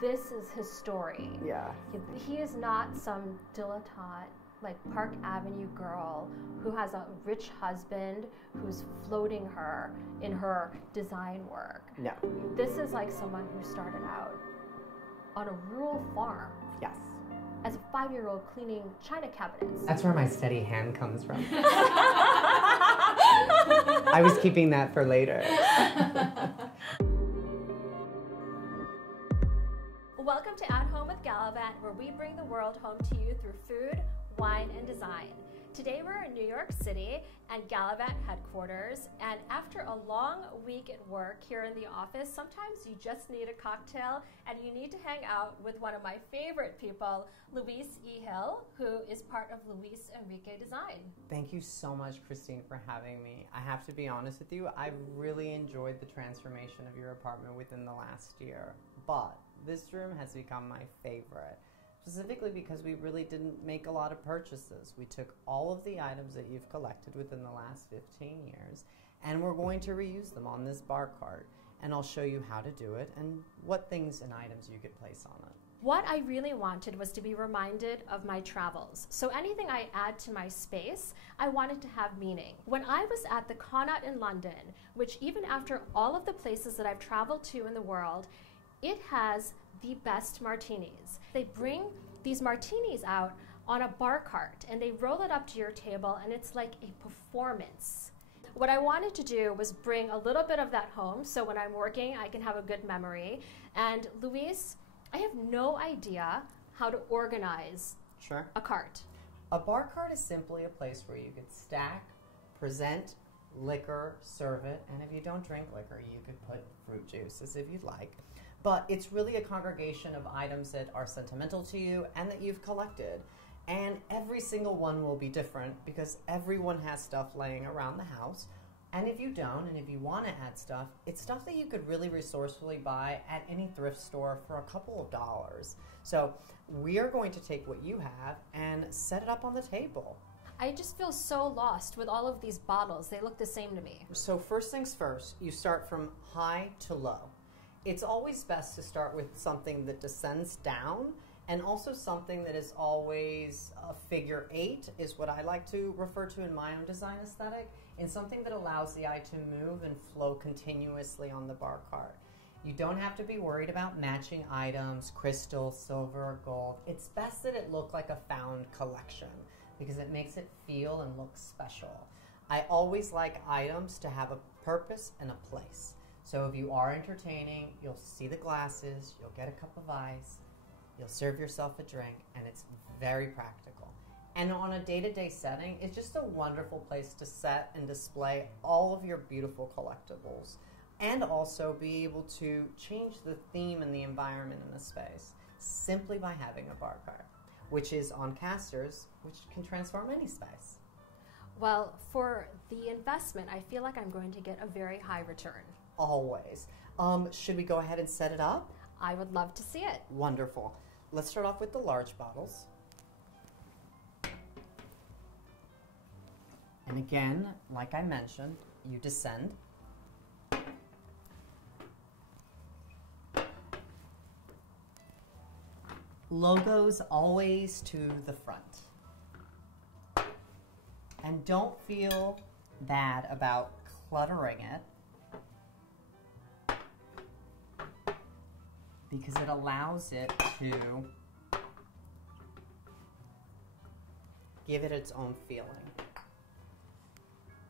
this is his story. Yeah. He is not some dilettante, like Park Avenue girl who has a rich husband who's floating her in her design work. No. This is like someone who started out on a rural farm. Yes. As a 5-year-old cleaning china cabinets. That's where my steady hand comes from. I was keeping that for later. Welcome to At Home with Galavante, where we bring the world home to you through food, wine, and design. Today we're in New York City at Galavante headquarters, and after a long week at work here in the office, sometimes you just need a cocktail and you need to hang out with one of my favorite people, Luis E. Hill, who is part of Luis Enrique Design. Thank you so much, Christine, for having me. I have to be honest with you, I really enjoyed the transformation of your apartment within the last year, but this room has become my favorite. Specifically because we really didn't make a lot of purchases. We took all of the items that you've collected within the last 15 years and we're going to reuse them on this bar cart. And I'll show you how to do it and what things and items you could place on it. What I really wanted was to be reminded of my travels. So anything I add to my space, I wanted to have meaning. When I was at the Connaught in London, which even after all of the places that I've traveled to in the world, it has the best martinis. They bring these martinis out on a bar cart and they roll it up to your table and it's like a performance. What I wanted to do was bring a little bit of that home so when I'm working I can have a good memory. And Luis, I have no idea how to organize a cart. A bar cart is simply a place where you could stack, present liquor, serve it, and if you don't drink liquor, you could put fruit juices if you'd like. But it's really a congregation of items that are sentimental to you and that you've collected. And every single one will be different because everyone has stuff laying around the house. And if you don't, and if you want to add stuff, it's stuff that you could really resourcefully buy at any thrift store for a couple of dollars. So we are going to take what you have and set it up on the table. I just feel so lost with all of these bottles. They look the same to me. So first things first, you start from high to low. It's always best to start with something that descends down and also something that is always a figure 8 is what I like to refer to in my own design aesthetic, and something that allows the eye to move and flow continuously on the bar cart. You don't have to be worried about matching items, crystal, silver, gold. It's best that it look like a found collection because it makes it feel and look special. I always like items to have a purpose and a place. So if you are entertaining, you'll see the glasses, you'll get a cup of ice, you'll serve yourself a drink, and it's very practical. And on a day-to-day setting, it's just a wonderful place to set and display all of your beautiful collectibles and also be able to change the theme and the environment in the space simply by having a bar cart, which is on casters, which can transform any space. Well, for the investment, I feel like I'm going to get a very high return. Always. Should we go ahead and set it up? I would love to see it. Wonderful. Let's start off with the large bottles. And again, like I mentioned, you descend. Logos always to the front. And don't feel bad about cluttering it, because it allows it to give it its own feeling.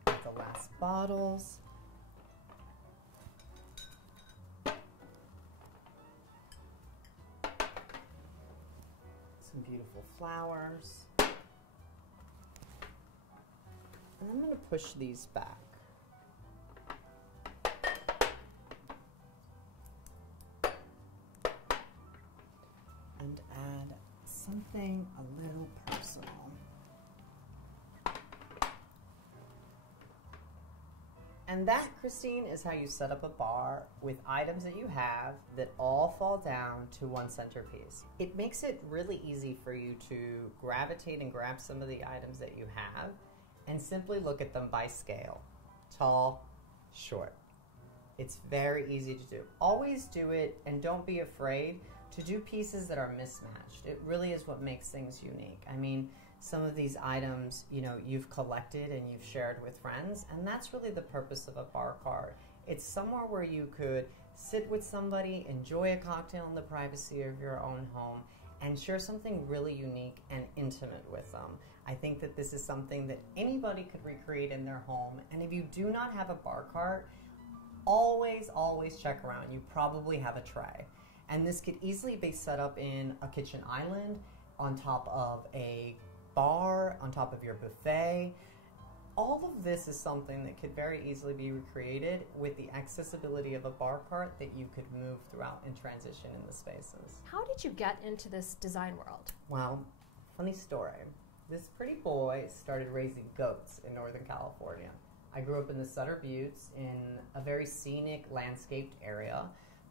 The last bottles. Some beautiful flowers. And I'm going to push these back. And add something a little personal. And that, Christine, is how you set up a bar with items that you have that all fall down to one centerpiece. It makes it really easy for you to gravitate and grab some of the items that you have and simply look at them by scale. Tall, short. It's very easy to do. Always do it and don't be afraid to do pieces that are mismatched. It really is what makes things unique. I mean, some of these items, you've collected and you've shared with friends, and that's really the purpose of a bar cart. It's somewhere where you could sit with somebody, enjoy a cocktail in the privacy of your own home, and share something really unique and intimate with them. I think that this is something that anybody could recreate in their home, and if you do not have a bar cart, always check around. You probably have a tray. And this could easily be set up in a kitchen island, on top of a bar, on top of your buffet. All of this is something that could very easily be recreated with the accessibility of a bar cart that you could move throughout and transition in the spaces. How did you get into this design world? Well, funny story. This pretty boy started raising goats in Northern California. I grew up in the Sutter Buttes in a very scenic, landscaped area,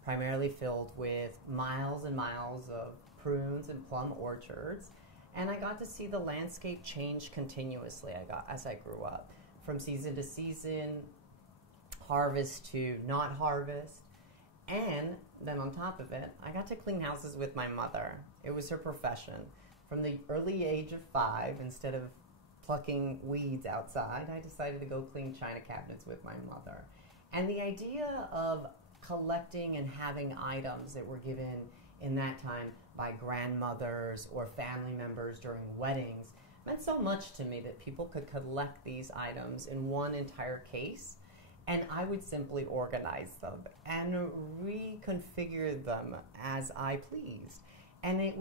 primarily filled with miles and miles of prunes and plum orchards. And I got to see the landscape change continuously as I grew up, from season to season, harvest to not harvest. And then on top of it, I got to clean houses with my mother. It was her profession. From the early age of 5, instead of plucking weeds outside, I decided to go clean china cabinets with my mother. And the idea of collecting and having items that were given in that time by grandmothers or family members during weddings meant so much to me that people could collect these items in one entire case, and I would simply organize them and reconfigure them as I pleased. And it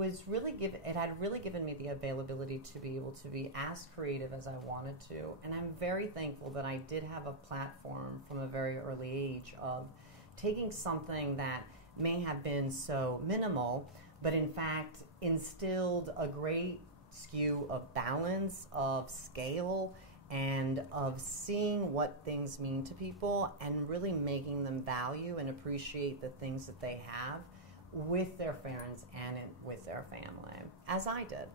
had really given me the availability to be able to be as creative as I wanted to. And I'm very thankful that I did have a platform from a very early age of taking something that may have been so minimal, but in fact instilled a great skew of balance, of scale, and of seeing what things mean to people and really making them value and appreciate the things that they have with their friends and with their family, as I did.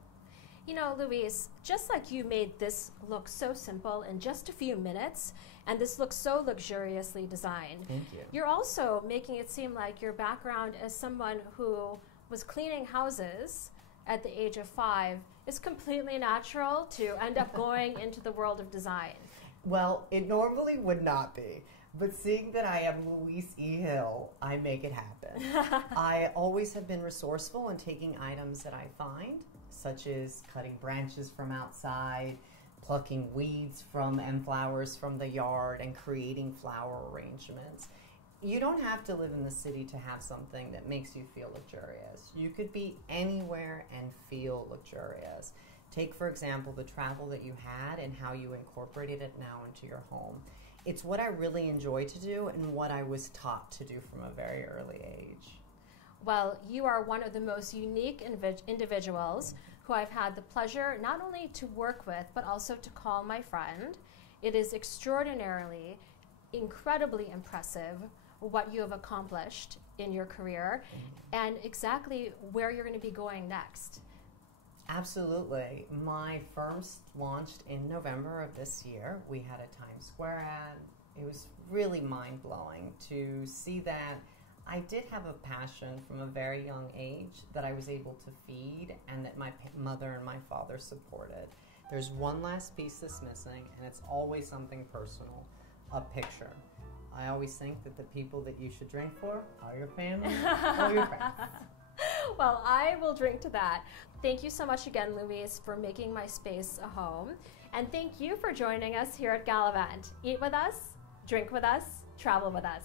Louise, just like you made this look so simple in just a few minutes, and this looks so luxuriously designed. Thank you. You're also making it seem like your background as someone who was cleaning houses at the age of 5 is completely natural to end up going into the world of design. Well, it normally would not be. But seeing that I am Louise E. Hill, I make it happen. I always have been resourceful in taking items that I find, such as cutting branches from outside, plucking weeds and flowers from the yard, and creating flower arrangements. You don't have to live in the city to have something that makes you feel luxurious. You could be anywhere and feel luxurious. Take, for example, the travel that you had and how you incorporated it now into your home. It's what I really enjoy to do and what I was taught to do from a very early age. Well, you are one of the most unique individuals who I've had the pleasure not only to work with, but also to call my friend. It is extraordinarily, incredibly impressive what you have accomplished in your career and exactly where you're going to be going next. Absolutely. My firm launched in November of this year. We had a Times Square ad. It was really mind-blowing to see that I did have a passion from a very young age that I was able to feed and that my mother and my father supported. There's one last piece that's missing, and it's always something personal, a picture. I always think that the people that you should drink for are your family or your friends. Well, I will drink to that. Thank you so much again, Louise, for making my space a home. And thank you for joining us here at Galavante. Eat with us, drink with us, travel with us.